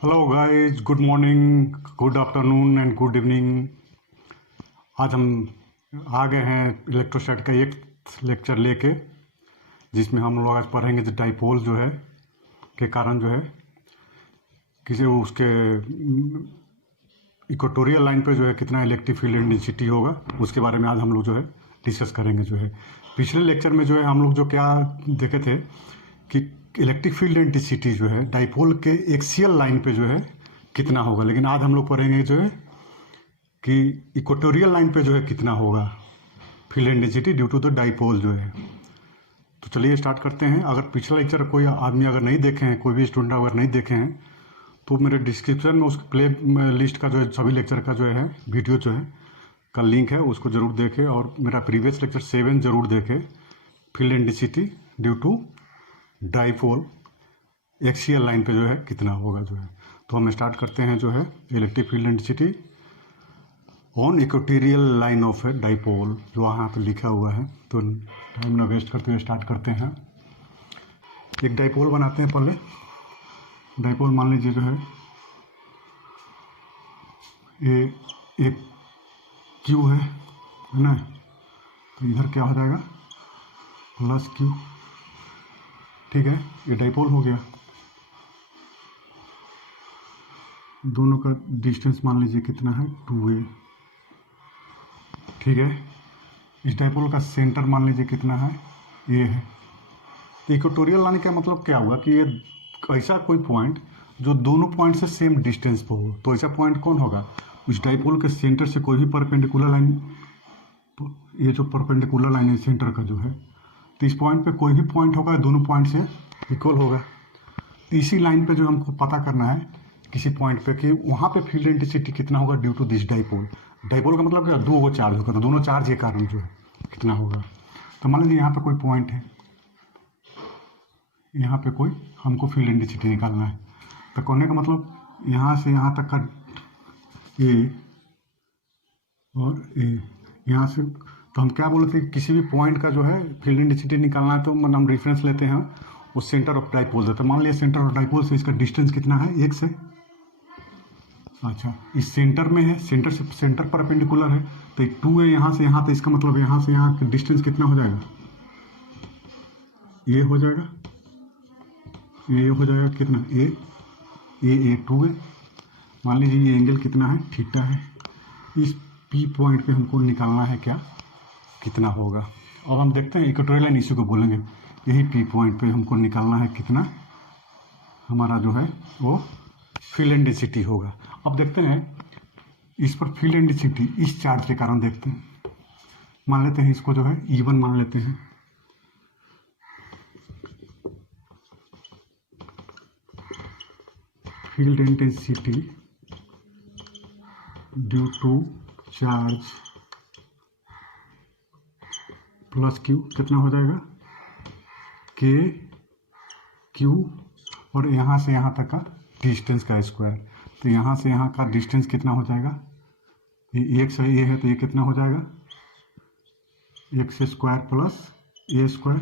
Hello guys, good morning, good afternoon and good evening. आज हम आ गए हैं इलेक्ट्रोस्टैट का एक लेक्चर लेके, जिसमें हम लोग आज पढ़ेंगे जो डाइपोल जो है के कारण जो है किसी उसके इक्वेटोरियल लाइन पे जो है कितना इलेक्ट्रिक फील्ड इंटेंसिटी होगा, उसके बारे में आज हम लोग जो है डिस्कस करेंगे। जो है पिछले लेक्चर में जो है हम लोग जो क्या देखे थे कि इलेक्ट्रिक फील्ड इंटेंसिटी जो है डाइपोल के एक्सियल लाइन पे जो है कितना होगा, लेकिन आज हम लोग पढ़ेंगे जो है कि इक्वेटोरियल लाइन पे जो है कितना होगा field intensity due to the dipole जो है। तो चलिए स्टार्ट करते हैं। अगर पिछला लेक्चर कोई आदमी अगर नहीं देखे हैं, कोई भी स्टूडेंट अगर नहीं देखे हैं, तो मेरे डिस्क्रिप्शन में उस प्ले लिस्ट का जो है सभी लेक्चर का जो है वीडियो जो है का लिंक है, उसको ज़रूर देखें। और मेरा प्रीवियस लेक्चर 7 ज़रूर देखें, field intensity due to dipole axial line पे जो है कितना होगा जो है। तो हम स्टार्ट करते हैं जो है electric field intensity on equatorial line of a dipole, जो वहाँ पे लिखा हुआ है। तो टाइम न वेस्ट करते हुए स्टार्ट करते हैं। एक डाइपोल बनाते हैं पहले। डाइपोल मान लीजिए जो है ये एक क्यू है ना, तो इधर क्या हो जाएगा प्लस क्यू, ठीक है। ये डाइपोल हो गया। दोनों का डिस्टेंस मान लीजिए कितना है 2a, ठीक है। इस डाइपोल का सेंटर मान लीजिए कितना है ये है। इक्वेटोरियल लाइन का मतलब क्या हुआ कि ये ऐसा कोई पॉइंट जो दोनों पॉइंट से सेम डिस्टेंस पर हो, तो ऐसा पॉइंट कौन होगा, उस डाइपोल के सेंटर से कोई भी परपेंडिकुलर लाइन, तो ये जो परपेंडिकुलर लाइन है सेंटर का जो है, तो इस पॉइंट पे कोई भी पॉइंट होगा दोनों पॉइंट से इक्वल होगा। तो इसी लाइन पे जो हमको पता करना है किसी पॉइंट पे कि वहाँ पे फील्ड इंटेंसिटी कितना होगा due to this dipole. Dipole का मतलब क्या, दो गो चार्ज होगा, तो दोनों चार्ज के कारण जो है कितना होगा। तो मान लीजिए यहाँ पे कोई पॉइंट है, यहाँ पे कोई हमको फील्ड इंटेंसिटी निकालना है। तो कहने का मतलब यहाँ से यहाँ तक का ए और ए, यहाँ से, तो हम क्या बोलते हैं किसी भी पॉइंट का जो है फील्ड इंटेंसिटी निकालना है, तो हम रेफरेंस लेते हैं वो सेंटर ऑफ डाइपोल से। तो मान लिया सेंटर ऑफ डाइपोल से इसका डिस्टेंस कितना है 1 से, अच्छा इस सेंटर में है, सेंटर से सेंटर परपेंडिकुलर है, तो 2 है यहाँ से यहाँ, तो इसका मतलब यहाँ से यहाँ का डिस्टेंस कितना हो जाएगा, ये हो जाएगा, ये हो जाएगा कितना ए 2 है। मान लीजिए ये एंगल कितना है थीटा है। इस पी पॉइंट पे हमको निकालना है क्या कितना होगा। और हम देखते हैं इक्वेटोरियल लाइन इसी को बोलेंगे, यही पी पॉइंट पे हमको निकालना है कितना हमारा जो है वो फील्ड इंटेंसिटी होगा। अब देखते हैं इस पर फील्ड इंटेंसिटी इस चार्ज के कारण देखते हैं। मान लेते हैं इसको जो है E1 मान लेते हैं। Field intensity due to charge plus q कितना हो जाएगा के क्यू, और यहाँ से यहाँ तक का डिस्टेंस का स्क्वायर। तो यहाँ से यहाँ का डिस्टेंस कितना हो जाएगा, ये 1 से ये है तो ये कितना हो जाएगा x square plus a square,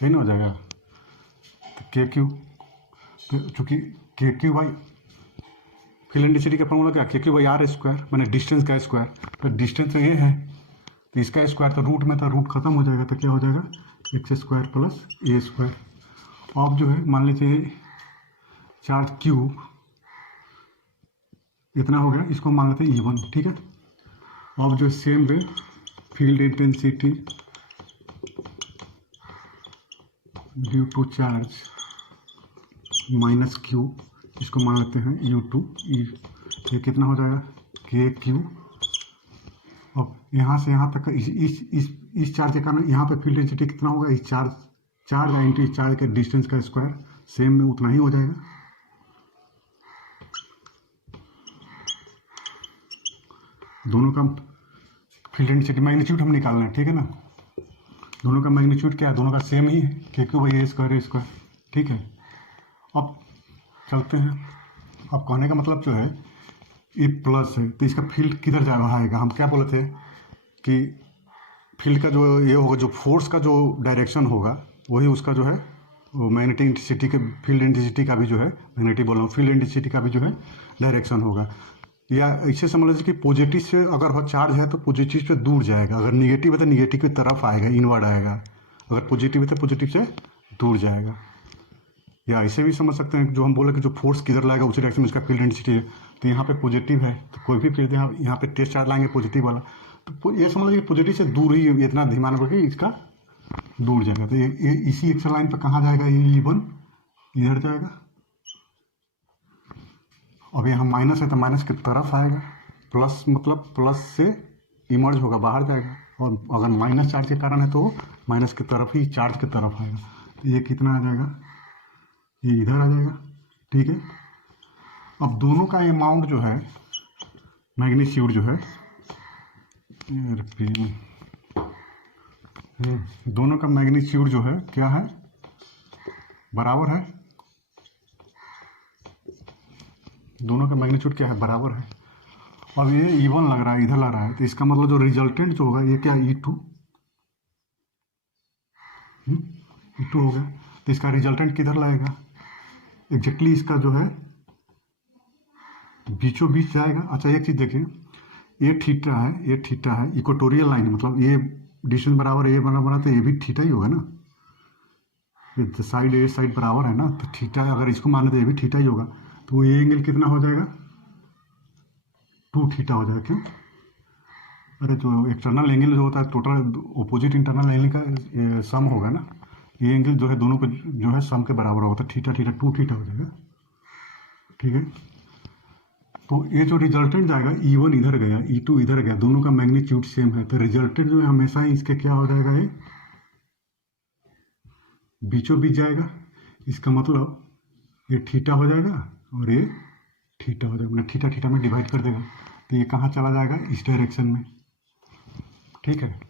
ये ना हो जाएगा। तो के क्यू, तो चूँकि के क्यू बाई फील्ड इंटेंसिटी का फॉर्मूला क्या, के क्यू बाई आर स्क्वायर, मैंने डिस्टेंस का स्क्वायर। तो डिस्टेंस ये है तो इसका स्क्वायर, तो रूट में तो रूट खत्म हो जाएगा, तो क्या हो जाएगा x square plus a square. अब जो है मान लीजिए चार्ज क्यू इतना हो गया, इसको मान लेते हैं E1, ठीक है। अब जो same way field intensity due to charge minus q, इसको मान लेते हैं U2, ये कितना हो जाएगा के क्यू। अब यहाँ से यहाँ तक इस चार्ज के कारण यहाँ पे फील्ड इंटेंसिटी कितना होगा, इस चार्ज इंटू इस चार्ज के डिस्टेंस का स्क्वायर, सेम में उतना ही हो जाएगा। दोनों का फील्ड इंटेंसिटी मैग्नीट्यूड हम निकालना है, ठीक है ना। दोनों का मैग्नीट्यूड क्या है, दोनों का सेम ही है, के क्यू बाई ए स्क्वायर, ठीक है। अब चलते हैं। अब कहने का मतलब जो है ये प्लस है, तो इसका फील्ड किधर आएगा, हम क्या बोले थे कि फील्ड का जो ये होगा, जो फोर्स का जो डायरेक्शन होगा वही उसका जो है वो मैग्नेटिक इंटेंसिटी के फील्ड इंटेंसिटी का भी जो है, मैग्नेटिक बोल रहा हूँ, फील्ड इंटेंसिटी का भी जो है डायरेक्शन होगा। या ऐसे समझ लीजिए कि पॉजिटिव से अगर वो चार्ज है तो पॉजिटिव से दूर जाएगा, अगर निगेटिव है तो निगेटिव की तरफ आएगा, इनवर्ड आएगा, अगर पॉजिटिव है तो पॉजिटिव से दूर जाएगा। या ऐसे भी समझ सकते हैं, जो हम बोले कि जो फोर्स किधर लाएगा उसी डायरेक्शन में इसका फील्ड इंटेंसिटी है। तो यहाँ पे पॉजिटिव है तो कोई भी फील्ड यहाँ पे टेस्ट चार्ज लाएंगे पॉजिटिव वाला, तो ये समझ लीजिए पॉजिटिव से दूर ही, इतना ध्यान रखिए इसका दूर जाएगा। तो ये इसी एक्सल लाइन पर कहाँ जाएगा, ये E1 इधर जाएगा। अब यहाँ माइनस है तो माइनस की तरफ आएगा, प्लस मतलब प्लस से इमर्ज होगा, बाहर जाएगा। और अगर माइनस चार्ज के कारण है तो माइनस की तरफ ही, चार्ज की तरफ आएगा। तो ये कितना आ जाएगा, ये इधर आ जाएगा। ठीक है, अब दोनों का अमाउंट जो है, मैग्नीट्यूड जो है, दोनों का मैग्नीट्यूड जो है क्या है, बराबर है। दोनों का मैग्नीट्यूड क्या है, बराबर है। अब ये E1 लग रहा है, इधर लग रहा है, तो इसका मतलब जो रिजल्टेंट जो होगा ये क्या, E2 हो गया। तो इसका रिजल्टेंट किधर लगेगा, एग्जैक्टली इसका जो है बीचों बीच जाएगा। अच्छा एक चीज देखिए, ये थीटा है, ये थीटा है, इक्वेटोरियल लाइन, मतलब ये डिस्टेंस बराबर है, ये बराबर है, तो ये भी थीटा ही होगा ना, ये साइड, ये साइड बराबर है ना, तो थीटा अगर इसको माने तो ये भी थीटा ही होगा। तो ये एंगल कितना हो जाएगा, 2 थीटा हो जाएगा। क्यों, अरे तो एक्सटर्नल एंगल जो होता है टोटल ऑपोजिट इंटरनल एंगल का सम होगा ना, ये एंगल जो है दोनों पे जो है सम के बराबर होगा, तो थीटा थीटा 2 थीटा हो जाएगा। ठीक है, तो ये जो रिजल्टेंट जाएगा, E1 इधर गया, E2 इधर गया, दोनों का मैग्नीट्यूड सेम है, तो रिजल्टेंट जो है हमेशा ही इसके क्या हो जाएगा, ये बीचों बीच जाएगा। इसका मतलब ये थीटा हो जाएगा और ये थीटा हो जाएगा, थीटा थीटा में डिवाइड कर देगा, तो ये कहाँ चला जाएगा, इस डायरेक्शन में। ठीक है,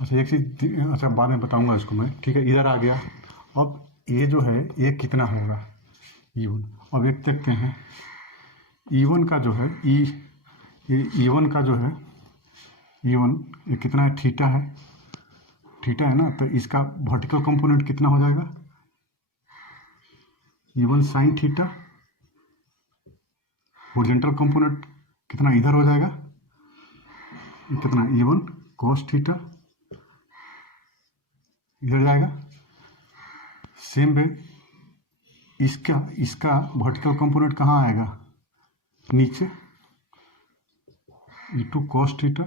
अच्छा एक चीज, अच्छा बाद में बताऊंगा इसको मैं। ठीक है, इधर आ गया। अब ये जो है ये कितना होगा, E1। अब एक देखते हैं E1 का जो है, E1 का जो है, E1 ये कितना है, थीटा है, थीटा है ना, तो इसका वर्टिकल कंपोनेंट कितना हो जाएगा, E1 sine theta, horizontal component कितना इधर हो जाएगा, कितना E1 cos थीटा इधर जाएगा। सेम वे इसका वर्टिकल कंपोनेंट कहाँ आएगा, नीचे, E2 cos थीटा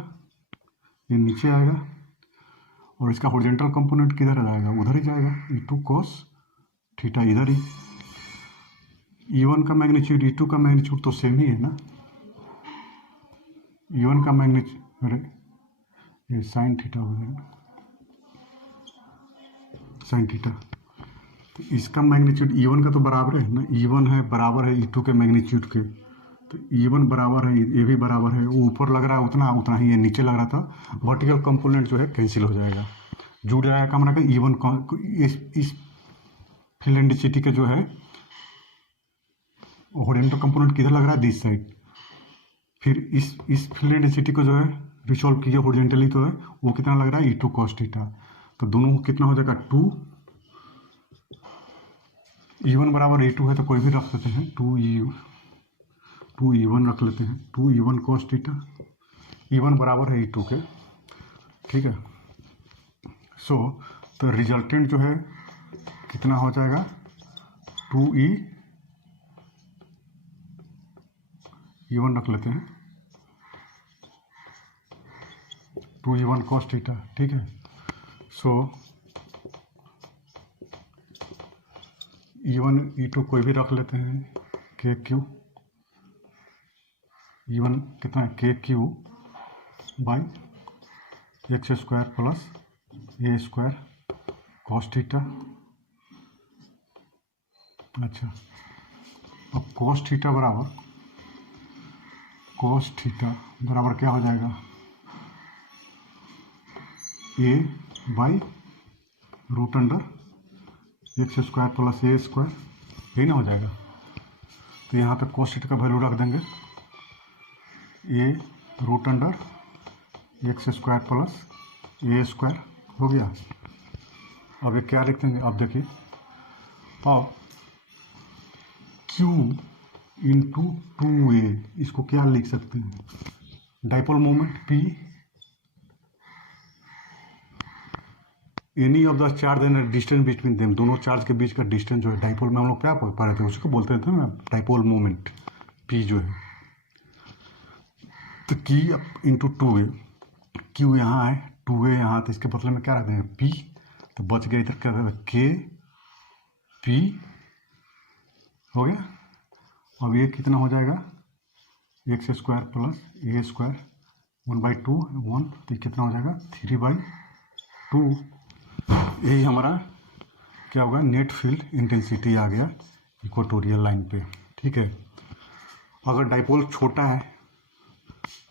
ये नीचे आएगा, और इसका हॉरिजॉन्टल कंपोनेंट किधर जाएगा, उधर ही जाएगा, E2 cos थीटा इधर ही। E1 का मैग्नीट्यूड E2 का मैग्नीट्यूड तो सेम ही है ना, E1 का मैग्नीट्यूड, अरे ये साइन थीटा हो जाएगा, साइन थीटा। तो इसका मैग्नीट्यूड E1 का तो बराबर है ना, E1 है बराबर है E2 के मैग्नीट्यूड के, तो E1 बराबर है, ये भी बराबर है, वो ऊपर लग रहा है उतना उतना ही ये नीचे लग रहा था। वर्टिकल कंपोनेंट जो है कैंसिल हो जाएगा, जुड़ जाएगा, कम रखा E1 इस फील्ड इंटेंसिटी के जो है हॉरिजॉन्टल कंपोनेंट किधर लग रहा है, दिस साइड। फिर इस फील्ड इंटेंसिटी को जो है रिसॉल्व कीजिए हॉरिजॉन्टली, तो है वो कितना लग रहा है, E2 cos थीटा। तो दोनों कितना हो जाएगा, 2, E1 बराबर E2 है तो कोई भी रख सकते हैं, 2E1 रख लेते हैं, 2E1 cos थीटा, E1 बराबर है E2 के। ठीक है, सो तो रिजल्टेंट जो है कितना हो जाएगा, 2E1 रख लेते हैं, 2E1 cos थीटा। ठीक है, सो E1 E2 कोई भी रख लेते हैं, KQ, E1 कितना है, KQ by x² plus A² cos theta. अच्छा, अब cos थीटा बराबर क्या हो जाएगा, A by root under x² plus A², यही ना हो जाएगा। तो यहाँ पे cos थीटा का वैल्यू रख देंगे, A root under x² plus A² हो गया। अब ये क्या लिख देंगे, अब देखिए, अब Q इंटू 2a, इसको क्या लिख सकते हैं, dipole moment P, any of the charge and distance between them, दोनों चार्ज के बीच का डिस्टेंस जो है डाइपोल में हम लोग क्या पढ़ रहे थे, उसको बोलते थे ना डाइपोल मोमेंट P जो है। तो Q इंटू 2a, Q यहाँ है, 2a यहाँ, तो इसके बदले में क्या रख देंगे P, तो बच गया इधर क्या रखा K P हो गया। अब ये कितना हो जाएगा, एक्स स्क्वायर प्लस ए स्क्वायर 1/2 1, तो कितना हो जाएगा 3/2। यही हमारा क्या होगा, नेट फील्ड इंटेंसिटी आ गया इक्वेटोरियल लाइन पे। ठीक है, अगर डाइपोल छोटा है,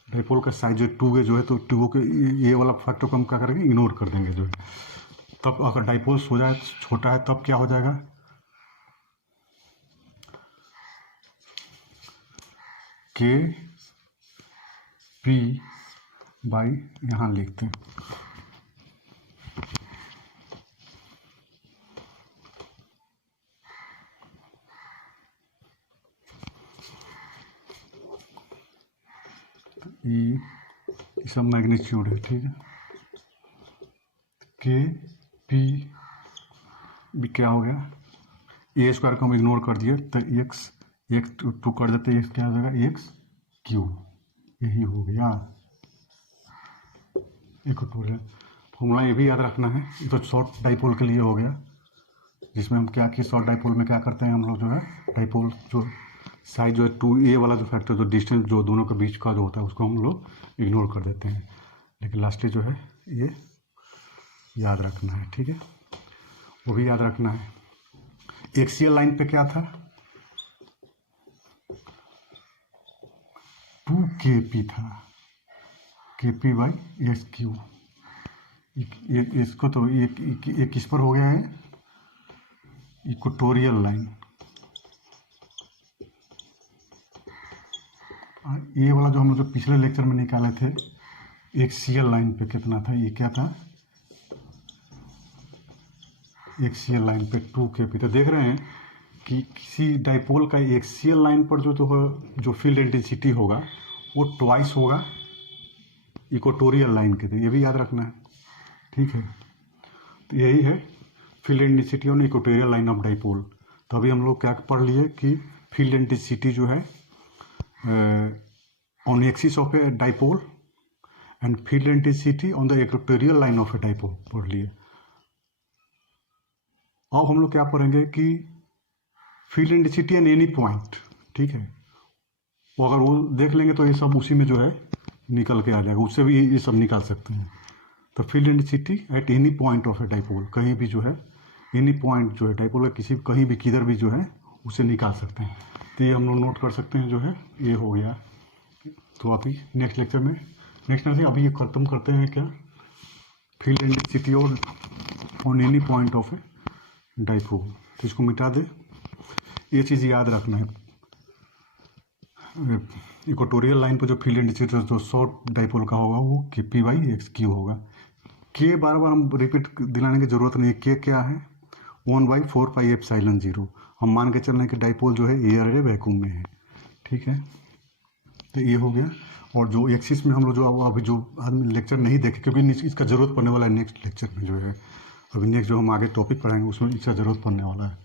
डाइपोल का साइज जो 2a जो है, तो 2 के ये वाला फैक्टर को हम क्या करेंगे, इग्नोर कर देंगे जो है। तब अगर डाइपोल हो जाए छोटा है, तब क्या हो जाएगा, के पी बाई, यहाँ लिखते हैं ये सब मैग्नीट्यूड है। ठीक है, के पी भी क्या हो गया, ए स्क्वायर को हम इग्नोर कर दिए, तो एक्स एक्स टू कर देते, एक्स क्या हो जाएगा, एक्स क्यू, यही हो गया इक्वेटोरियल। फॉर्मूला ये भी याद रखना है, ये तो शॉर्ट डाइपोल के लिए हो गया, जिसमें हम क्या कि शॉर्ट डाइपोल में क्या करते हैं हम लोग जो है, डाइपोल जो साइज जो है 2a वाला जो फैक्टर, जो डिस्टेंस जो दोनों के बीच का जो होता है, उसको हम लोग इग्नोर कर देते हैं, लेकिन लास्टली जो है ये याद रखना है। ठीक है, वो भी याद रखना है। एक्सियल लाइन पे क्या था, 2kp था, kp बाई एस क्यू, इसको तो एक किस पर हो गया है, इक्वेटोरियल लाइन। ये वाला जो हम लोग जो पिछले लेक्चर में निकाले थे, एक्सियल लाइन पे कितना था, ये क्या था, एक्सियल लाइन पे 2kp। तो देख रहे हैं कि किसी डाइपोल का एक्सियल लाइन पर जो फील्ड इंटेंसिटी होगा वो ट्वाइस होगा इक्वेटोरियल लाइन के, तो ये भी याद रखना है। ठीक है, तो यही है field intensity on equatorial line of dipole. तो अभी हम लोग क्या पढ़ लिए कि फील्ड इंटेंसिटी जो है on axis of a dipole and field intensity on the equatorial line of a dipole पढ़ लिए। अब हम लोग क्या पढ़ेंगे कि field intensity an any point. ठीक है, वो अगर वो देख लेंगे तो ये सब उसी में जो है निकल के आ जाएगा, उससे भी ये सब निकाल सकते हैं। तो field intensity at any point of a dipole, कहीं भी जो है एनी पॉइंट जो है डाइपोल किसी कहीं भी किधर भी जो है उसे निकाल सकते हैं। तो ये हम लोग नोट कर सकते हैं जो है, ये हो गया। तो अभी नेक्स्ट लेक्चर में अभी ये खत्म करते हैं क्या, फील्ड इंटेंसिटी और on any point of a dipole. तो इसको मिटा दे, ये चीज़ याद रखना है, इक्वेटोरियल लाइन पर जो फील्ड इंटेंसिटी जो शॉर्ट डाइपोल का होगा वो के पी बाई एक्स क्यू होगा। के बार बार हम रिपीट दिलाने की जरूरत नहीं है, के क्या है 1/4πε0। हम मान के चल रहे हैं कि डाइपोल जो है एयर है, वैक्यूम में है। ठीक है, तो ये हो गया। और जो एक्सिस में हम लोग जो अभी जो आदमी लेक्चर नहीं देखे, क्योंकि इसका जरूरत पड़ने वाला है नेक्स्ट लेक्चर में जो है, अभी नेक्स्ट जो हम आगे टॉपिक पढ़ाएंगे उसमें इसका जरूरत पड़ने वाला है।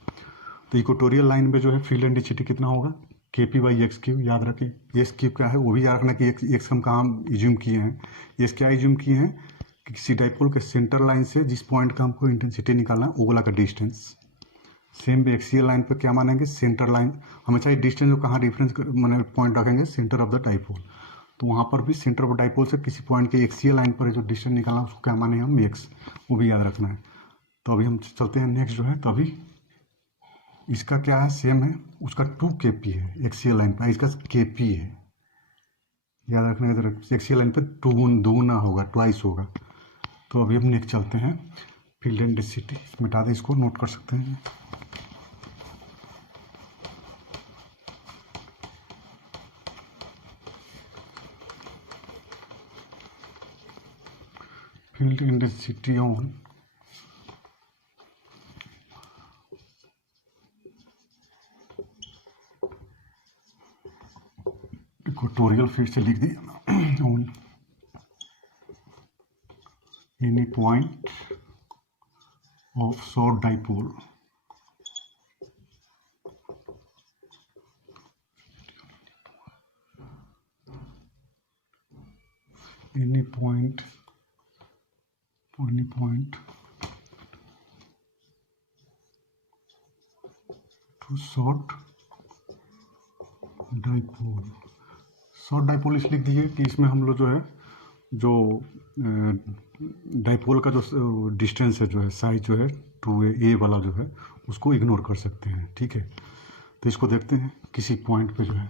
तो इक्वेटोरियल लाइन पे जो है फील्ड इंटेंसिटी कितना होगा, के पी बाई एक्स क्यू। याद रखें एक्स क्यू क्या है, वो भी याद रखना कि एक्स हम कहाँ इज्यूम किए हैं, एक्स क्या इज्यूम किए हैं कि किसी डाइपोल के सेंटर लाइन से जिस पॉइंट का हमको इंटेंसिटी निकालना है वो वाला का डिस्टेंस। सेम भी एक्सियल लाइन पे क्या मानेंगे, सेंटर लाइन, हमेशा ये डिस्टेंस जो कहाँ डिफरेंस मैंने पॉइंट रखेंगे, सेंटर ऑफ द डाइपोल। तो वहाँ पर भी सेंटर ऑफ डाइपोल से किसी पॉइंट के एक्सियल लाइन पर जो डिस्टेंस निकालना उसको क्या माने हम एक्स, वो भी याद रखना है। तो अभी हम चलते हैं नेक्स्ट जो है, तो अभी इसका क्या है, सेम है, उसका 2kp है एक्सियल लाइन पर, इसका kp है। याद रखने का, एक्सियल लाइन पे दूना होगा, ट्वाइस होगा। तो अभी हम नेक्स्ट चलते हैं, फील्ड इंटेंसिटी मिटा दे, इसको नोट कर सकते हैं। फील्ड इंटेंसिटी ऑन इक्वेटोरियल फिर से लिख दिया ना on any point of short dipole any point to short dipole. Short dipole इसलिए लिख दिए कि इसमें हम लोग जो है जो डाइपोल का जो डिस्टेंस है जो है साइज जो है 2a वाला जो है उसको इग्नोर कर सकते हैं। ठीक है, तो इसको देखते हैं किसी पॉइंट पे जो है।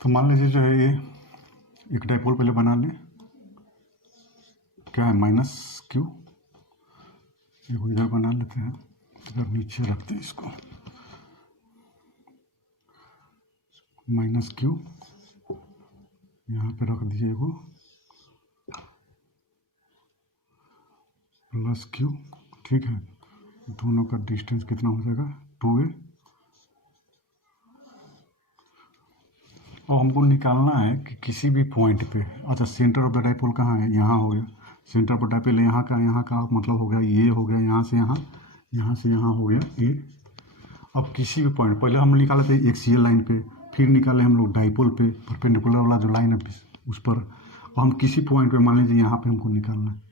तो मान लीजिए जो है ये एक डाइपोल पहले बना लें, क्या है -q, इधर बना लेते हैं, इधर नीचे रखते हैं इसको -q, यहाँ पे रख दिए वो +q। ठीक है, दोनों का डिस्टेंस कितना हो जाएगा 2a। और हमको निकालना है कि किसी भी पॉइंट पे, अच्छा सेंटर ऑफ द डाइपोल कहाँ है, यहाँ हो गया सेंटर ऑफ द डाइपोल, यहाँ का मतलब हो गया ये हो गया, यहाँ से यहाँ हो गया ये। अब किसी भी पॉइंट, पहले हम निकाले थे एक्सियल लाइन पे, फिर निकाले हम लोग डाइपोल पे परपेंडिकुलर वाला जो लाइन है उस पर। और हम किसी पॉइंट पे मान लीजिए यहाँ पे हमको निकालना है,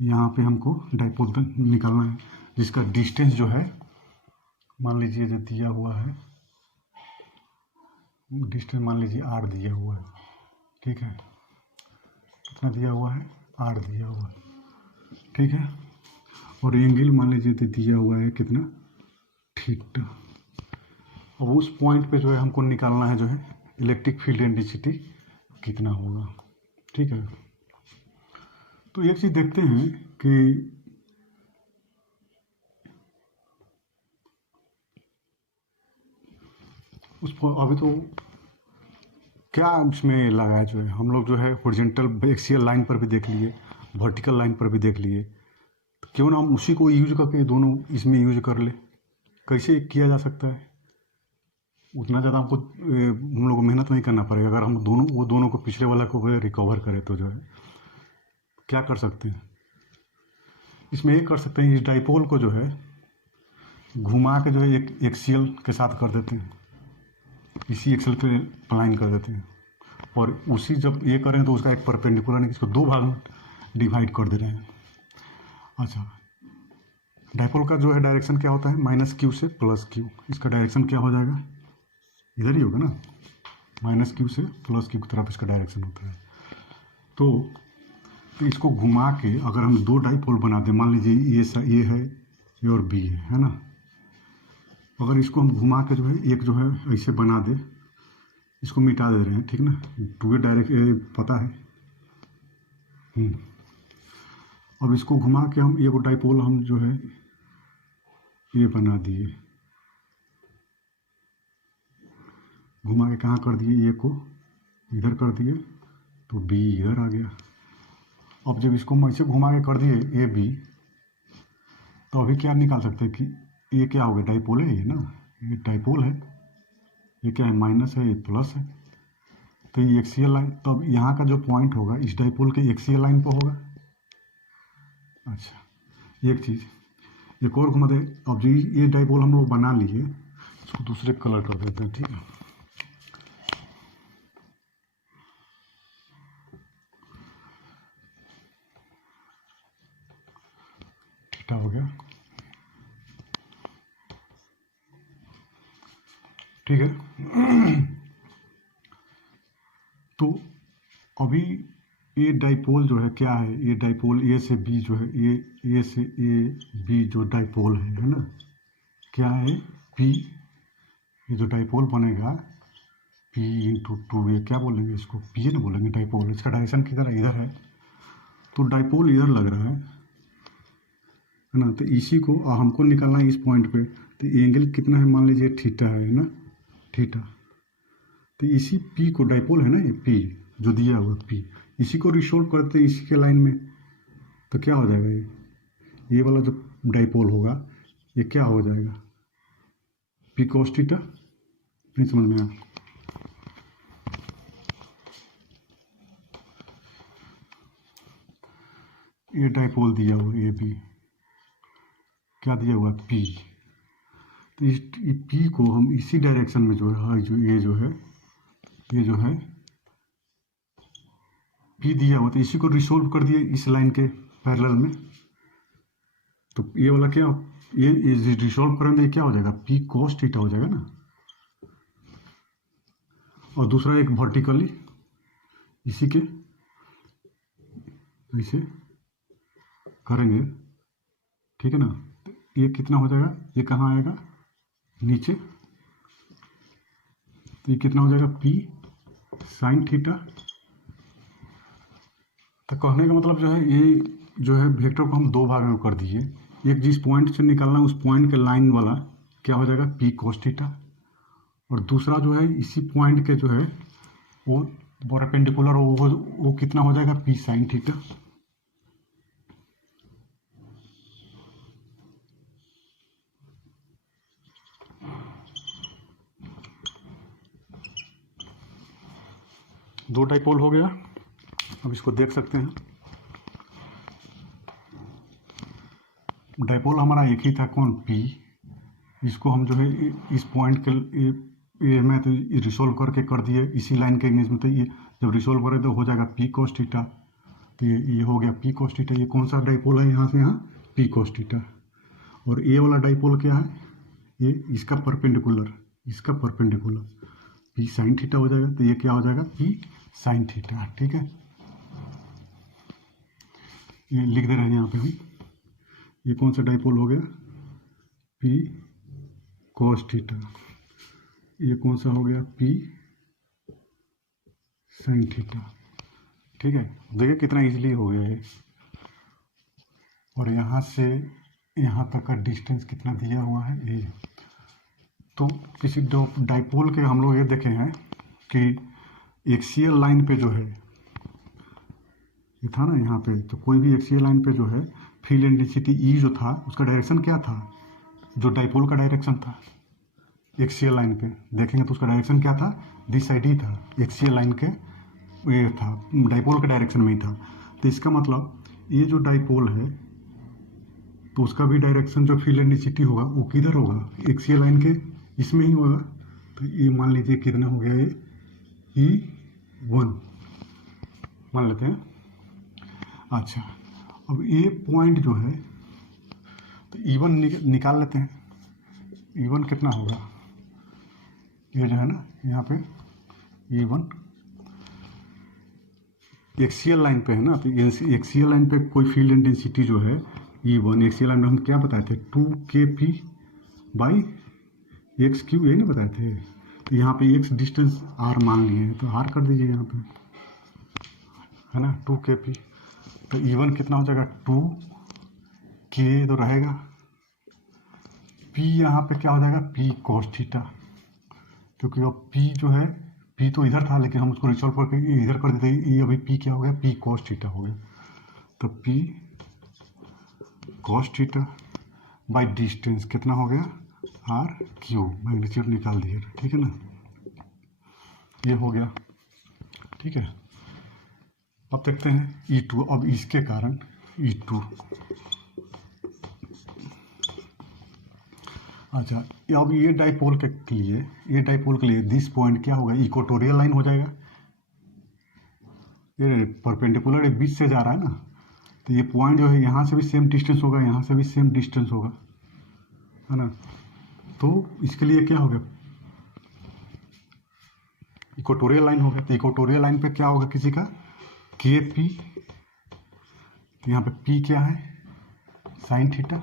यहाँ पे हमको डाइपोल निकालना है जिसका डिस्टेंस जो है मान लीजिए जो दिया हुआ है डिस्टेंस मान लीजिए r दिया हुआ है। ठीक है, कितना दिया हुआ है r दिया हुआ है। ठीक है, और एंगल मान लीजिए तो दिया हुआ है कितना थीटा। अब उस पॉइंट पे जो है हमको निकालना है जो है इलेक्ट्रिक फील्ड डेंसिटी कितना होगा। ठीक है, तो एक चीज़ देखते हैं कि उसको अभी तो क्या इसमें लगा है जो है हम लोग जो है हॉरिजॉन्टल एक्सियल लाइन पर भी देख लिए, वर्टिकल लाइन पर भी देख लिए, तो क्यों ना हम उसी को यूज करके दोनों इसमें यूज कर ले। कैसे किया जा सकता है, उतना ज़्यादा हमको हम लोग को मेहनत नहीं करना पड़ेगा। अगर हम दोनों को पिछले वाला को रिकवर करें तो जो है क्या कर सकते हैं, इसमें ये कर सकते हैं इस डाइपोल को जो है घुमा के जो है एक एक्सियल के साथ कर देते हैं, इसी एक्सियल पे प्लाइन कर देते हैं, और उसी जब ये करें तो उसका एक परपेंडिकुलर नहीं, इसको 2 भाग में डिवाइड कर दे रहे हैं। अच्छा, डाइपोल का जो है डायरेक्शन क्या होता है -q से +q, इसका डायरेक्शन क्या हो जाएगा इधर ही होगा ना, -q से +q की तरफ इसका डायरेक्शन होता है। तो इसको घुमा के अगर हम 2 डाइपोल बना दें, मान लीजिए ये है ये और बी है ना, अगर इसको हम घुमा के जो है एक जो है ऐसे बना दे, इसको मिटा दे रहे हैं, ठीक ना, 2a डायरेक्ट पता है। अब इसको घुमा के हम एक डाइपोल हम जो है ये बना दिए, घुमा के कहाँ कर दिए, ए को इधर कर दिए तो बी इधर आ गया। अब जब इसको हम ऐसे घुमा के कर दिए ए बी, तो अभी क्या निकाल सकते हैं कि ये क्या हो गया, डाइपोल है ये ना, ये डाइपोल है, ये क्या है माइनस है, ये प्लस है, तो ये एक्सियल लाइन, तो अब यहाँ का जो पॉइंट होगा इस डाइपोल के एक्सियल लाइन पर होगा। अच्छा, एक चीज़ एक और घुमा दे, अब जो ये डाइपोल हम लोग बना लिए इसको दूसरे कलर कर देते हैं। ठीक है, थीटा हो गया। ठीक है, तो अभी ये डाइपोल जो है क्या है, ये डाइपोल ए से बी जो है, ये ए से ए बी जो डाइपोल है ना, क्या है पी, ये जो डाइपोल बनेगा P × 2, ये क्या बोलेंगे इसको, पी ना बोलेंगे डाइपोल, इसका डायरेक्शन किधर है, इधर है, तो डाइपोल इधर लग रहा है ना, तो इसी को हमको निकालना है इस पॉइंट पे, तो एंगल कितना है मान लीजिए थीटा है ना, थीटा, तो इसी P को, डाइपोल है ना ये P जो दिया हुआ P, इसी को रिसोल्व करते हैं इसी के लाइन में, तो क्या हो जाएगा ये वाला जो डाइपोल होगा ये क्या हो जाएगा P cos थीटा नहीं समझ में आया? ये डाइपोल दिया हुआ ए बी, क्या दिया हुआ पी, तो इस पी को हम इसी डायरेक्शन में जो है ये जो है पी दिया हुआ, तो इसी को रिसोल्व कर दिए इस लाइन के पैरेलल में, तो ये वाला क्या, ये रिसोल्व करेंगे क्या हो जाएगा, पी कॉस थीटा हो जाएगा ना। और दूसरा एक वर्टिकली इसी के ऐसे करेंगे, ठीक है ना, ये कितना हो जाएगा, ये कहाँ आएगा नीचे, तो ये कितना हो जाएगा पी साइन थीटा। तो कहने का मतलब जो है, ये जो है वेक्टर को हम दो भाग में कर दिए, एक जिस पॉइंट से निकालना है उस पॉइंट के लाइन वाला क्या हो जाएगा पी कॉस थीटा, और दूसरा जो है इसी पॉइंट के जो है वो परपेंडिकुलर वो कितना हो जाएगा पी साइन थीटा। दो डाइपोल हो गया, अब इसको देख सकते हैं। डाइपोल हमारा एक ही था, कौन, पी, इसको हम जो है इस पॉइंट के ये में तो रिसोल्व करके कर दिए इसी लाइन के इमेज में, तो ये जब रिसोल्व करें तो हो जाएगा पी कॉस थीटा, तो ये हो गया पी कॉस थीटा। ये कौन सा डाइपोल है, यहाँ से यहाँ पी कॉस थीटा। और ये वाला डाइपोल क्या है, ये इसका परपेंडिकुलर पी साइन थीटा हो जाएगा, तो ये क्या हो जाएगा पी साइन थीटा, ठीक है। ये लिख दे रहे हैं यहाँ पे हम, ये कौन सा डाइपोल हो गया, पी कॉस थीटा, ये कौन सा हो गया पी साइन थीटा, ठीक है। देखिए कितना इजीली हो गया ये। और यहाँ से यहाँ तक का डिस्टेंस कितना दिया हुआ है ये, तो किसी दो डाइपोल के हम लोग ये देखे हैं कि एक्सियल लाइन पे जो है ये था ना यहाँ पे, तो कोई भी एक्सियल लाइन पे जो है फील्ड इंटेंसिटी ई जो था उसका डायरेक्शन क्या था, जो डाइपोल का डायरेक्शन था एक्सियल लाइन पे देखेंगे तो उसका डायरेक्शन क्या था, दिस साइड ही था, एक्सियल लाइन के ये था, डाइपोल के डायरेक्शन में ही था। तो इसका मतलब ये जो डाइपोल है तो उसका भी डायरेक्शन जो फील्ड इंटेंसिटी होगा वो किधर होगा, एक्सियल लाइन के इसमें ही होगा। तो ये मान लीजिए कितना हो गया, ये E1 मान लेते हैं। अच्छा, अब ये पॉइंट जो है तो E1 निकाल लेते हैं। E1 कितना होगा, ये जो है ना यहाँ पे E1 एक्सियल लाइन पे है ना, तो एक्सियल लाइन पे कोई फील्ड इंटेंसिटी जो है E1 एक्सियल लाइन में हम क्या बताए थे 2kp बाई एक्स क्यू, ये नहीं बताए थे। तो यहाँ पे एक्स डिस्टेंस r मान लिए हैं तो r कर दीजिए यहाँ पे, है ना 2kp। तो E1 कितना हो जाएगा 2k तो रहेगा, p यहाँ पे क्या हो जाएगा p cos थीटा, क्योंकि अब p जो है p तो इधर था लेकिन हम उसको रिसॉल्व करके इधर कर देते, ये अभी p क्या हो गया p cos थीटा हो गया। तो p cos theta by distance कितना हो गया r क्यू, मैग्नीट्यूड निकाल दिए, ठीक है ना, ये हो गया, ठीक है। अब देखते हैं E2, अब इसके कारण E2, अच्छा अब ये डाइपोल के लिए दिस पॉइंट क्या होगा, इक्वेटोरियल लाइन हो जाएगा, ये परपेंडिकुलर बीच से जा रहा है ना, तो ये पॉइंट जो है यहाँ से भी सेम डिस्टेंस होगा, यहाँ से भी सेम डिस्टेंस होगा, है ना। तो इसके लिए क्या होगा, इक्वेटोरियल लाइन हो गया। तो इक्वेटोरियल लाइन पे क्या होगा किसी का के पी, यहाँ पे पी क्या है साइन थीटा,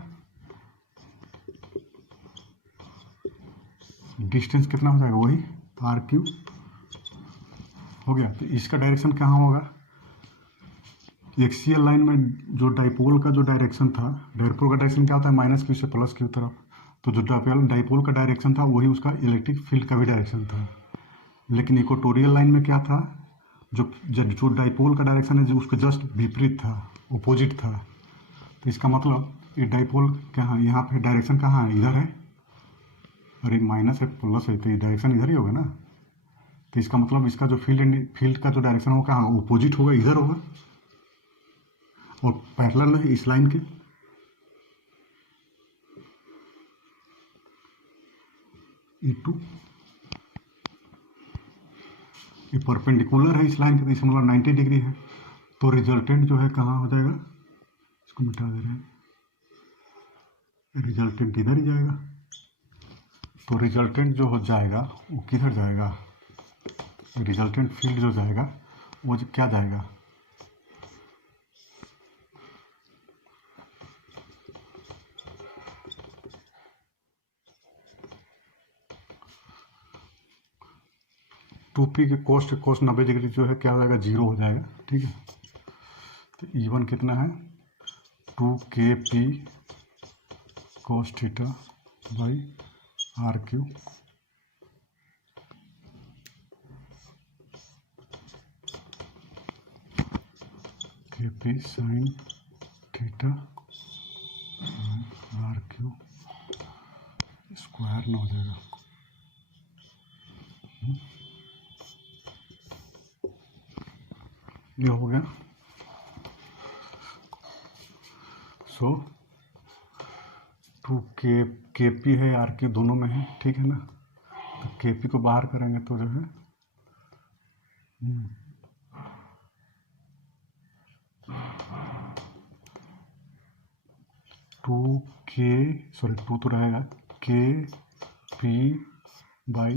डिस्टेंस कितना हो जाएगा वही आर क्यू हो गया। तो इसका डायरेक्शन कहाँ होगा, एक्सियल लाइन में जो डाइपोल का जो डायरेक्शन था, डाइपोल का डायरेक्शन क्या होता है माइनस क्यू से प्लस क्यू तरफ, तो जो डाइपोल का डायरेक्शन था वही उसका इलेक्ट्रिक फील्ड का भी डायरेक्शन था। लेकिन इक्वेटोरियल लाइन में क्या था, जो डाइपोल का डायरेक्शन है जो उसके जस्ट विपरीत था, अपोजिट था। तो इसका मतलब ये डाइपोल कहाँ, यहाँ पे डायरेक्शन कहाँ है, इधर है, अरे माइनस है प्लस है तो डायरेक्शन इधर ही होगा ना, तो इसका मतलब इसका जो फील्ड का जो डायरेक्शन होगा हाँ अपोजिट होगा, इधर होगा, और पैरेलल है इस लाइन के। E2 ये परपेंडिकुलर है इस लाइन के, तो इसका मतलब 90 डिग्री है, तो रिजल्टेंट जो है कहाँ हो जाएगा, इसको मिटा दे रहे हैं, रिजल्टेंट इधर ही जाएगा, तो रिजल्टेंट जो हो जाएगा वो किधर जाएगा, रिजल्टेंट फील्ड जो जाएगा वो क्या जाएगा, टू पी के कोस 90 डिग्री जो है क्या हो जाएगा, जीरो हो जाएगा। ठीक है, तो E1 कितना है 2kp cos theta by are cube, kp sine theta r cube square ना हो जाएगा। ये हो गया। सो 2kp है आर क्यू दोनों में है, ठीक है ना, तो kp को बाहर करेंगे तो जो है 2 तो रहेगा kp बाई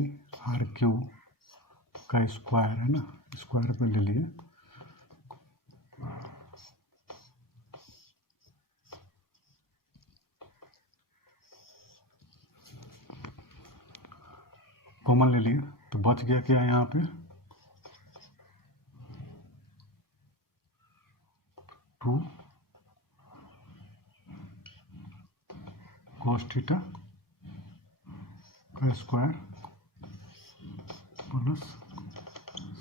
आर क्यू का स्क्वायर है ना, स्क्वायर पे ले लिए, कॉमन ले लिए, तो बच गया क्या यहाँ पे 2 cos थीटा का स्क्वायर प्लस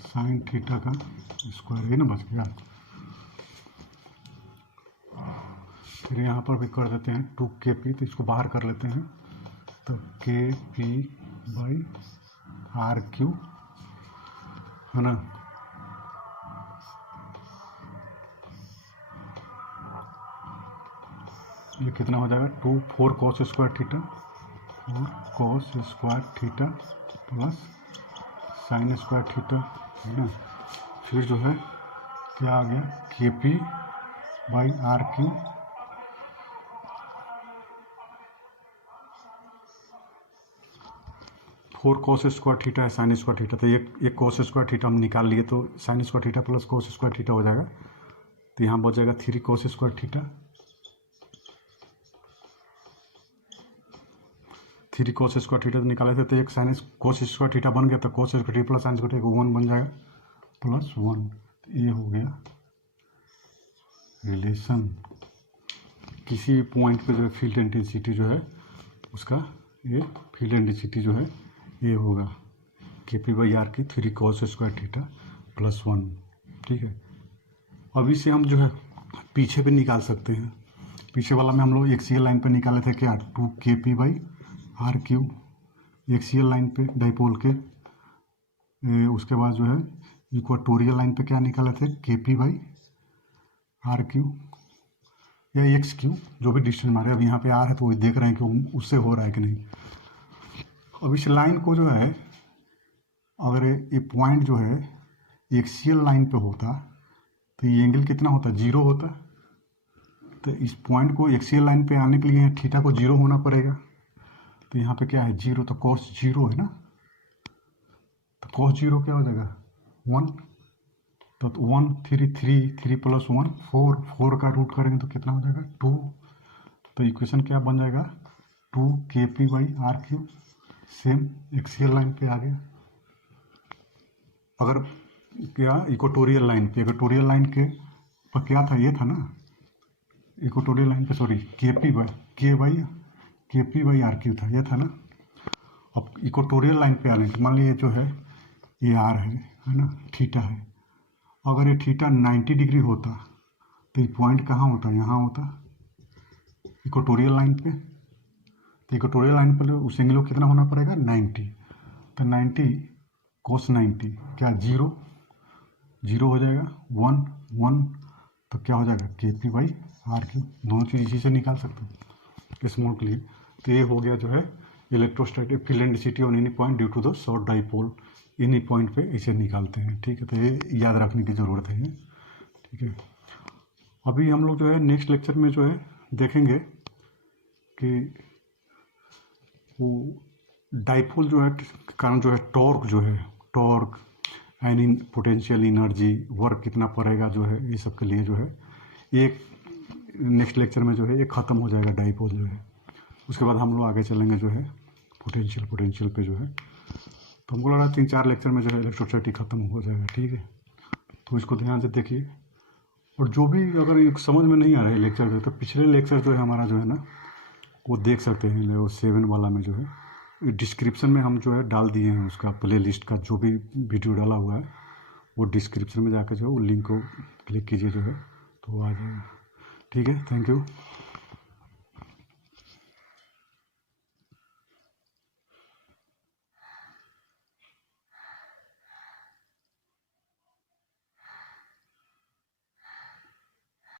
साइन थीटा का स्क्वायर, ये ना बच गया। फिर यहाँ पर भी कर देते हैं 2kp, तो इसको बाहर कर लेते हैं, तो kp बाई आर क्यू है ना, ये कितना हो जाएगा 4 cos square theta, 4 cos square theta plus sine square theta है ना, फिर जो है क्या आ गया kp by are cube, four cos square theta है साइन स्क्वायर थीटा, तो एक cos स्क्वायर थीटा हम निकाल लिए, तो sine square theta plus cos square theta हो जाएगा, तो यहाँ बच जाएगा 3 cos square theta, 3 cos square theta तो निकाले थे, तो एक साइन cos स्क्वायर थीटा बन गया, तो cos square theta plus sine square theta 1 बन जाएगा प्लस 1, तो ये हो गया रिलेशन। किसी भी पॉइंट पे जो है फील्ड इंटेंसिटी जो है उसका ये फील्ड इंटेंसिटी जो है ये होगा kp बाई आर की 3 cos स्क्वायर थीटा प्लस 1। ठीक है, अब इसे हम जो है पीछे पे निकाल सकते हैं, पीछे वाला में हम लोग एक्सियल लाइन पे निकाले थे क्या 2kp by are cube, axial line पे डाइपोल के, उसके बाद जो है इक्वाटोरियल लाइन पे क्या निकाले थे kp बाई आर क्यू या एक्स क्यू, जो भी डिस्टेंस मारे, अब यहाँ पे आर है तो वही देख रहे हैं कि उससे हो रहा है कि नहीं। अब इस लाइन को जो है अगर ये पॉइंट जो है एक्सियल लाइन पे होता तो ये एंगल कितना होता, 0 होता, तो इस पॉइंट को एक्सियल लाइन पे आने के लिए थीटा को 0 होना पड़ेगा, तो यहाँ पे क्या है 0, तो cos 0 है ना, तो cos 0 क्या हो जाएगा 1, तो 1 3 प्लस 1 4 का रूट करेंगे तो कितना हो जाएगा 2, तो इक्वेशन क्या बन जाएगा 2kp by are Q, same axial line पे आ गया। अगर क्या इक्वाटोरियल लाइन पे, इक्वाटोरियल लाइन के पर क्या था, ये था ना इक्वाटोरियल लाइन पे, sorry kp by are Q था, ये था ना। अब इक्वाटोरियल लाइन पे आने मान लीजिए जो है ये आर है ना, थीटा है, अगर ये थीटा 90 डिग्री होता तो ये पॉइंट कहाँ होता, यहाँ होता इक्वाटोरियल लाइन पे, तो इक्वेटोरियल लाइन पर उस एंगल को कितना होना पड़ेगा 90। तो 90 cos 90 क्या जीरो हो जाएगा, 1 तो क्या हो जाएगा KP/RQ। दोनों चीज़ इसी से निकाल सकते हैं स्मॉल के लिए। तो ये हो गया जो है electrostatic field density on any point due to the short dipole. इन्हीं पॉइंट पे इसे निकालते हैं, ठीक है। तो ये याद रखने की ज़रूरत है, ठीक है। अभी हम लोग जो है नेक्स्ट लेक्चर में जो है देखेंगे कि वो डाइपोल जो है कारण जो है torque and potential energy work कितना पड़ेगा जो है, ये सब के लिए जो है एक नेक्स्ट लेक्चर में जो है ये ख़त्म हो जाएगा डाइपोल जो है। उसके बाद हम लोग आगे चलेंगे जो है पोटेंशियल पे जो है। तो हमको लग रहा है 3-4 लेक्चर में जो है इलेक्ट्रोस्टैटिक ख़त्म हो जाएगा, ठीक है। तो इसको ध्यान से देखिए। और जो भी अगर समझ में नहीं आ रहा है लेक्चर में, तो पिछले लेक्चर जो है हमारा जो है ना वो देख सकते हैं लेवल 7 वाला में जो है डिस्क्रिप्शन में हम जो है डाल दिए हैं, उसका प्ले लिस्ट का जो भी वीडियो डाला हुआ है वो डिस्क्रिप्शन में जाकर जो है वो लिंक को क्लिक कीजिए जो है तो आ जाएगा, ठीक है। Thank you.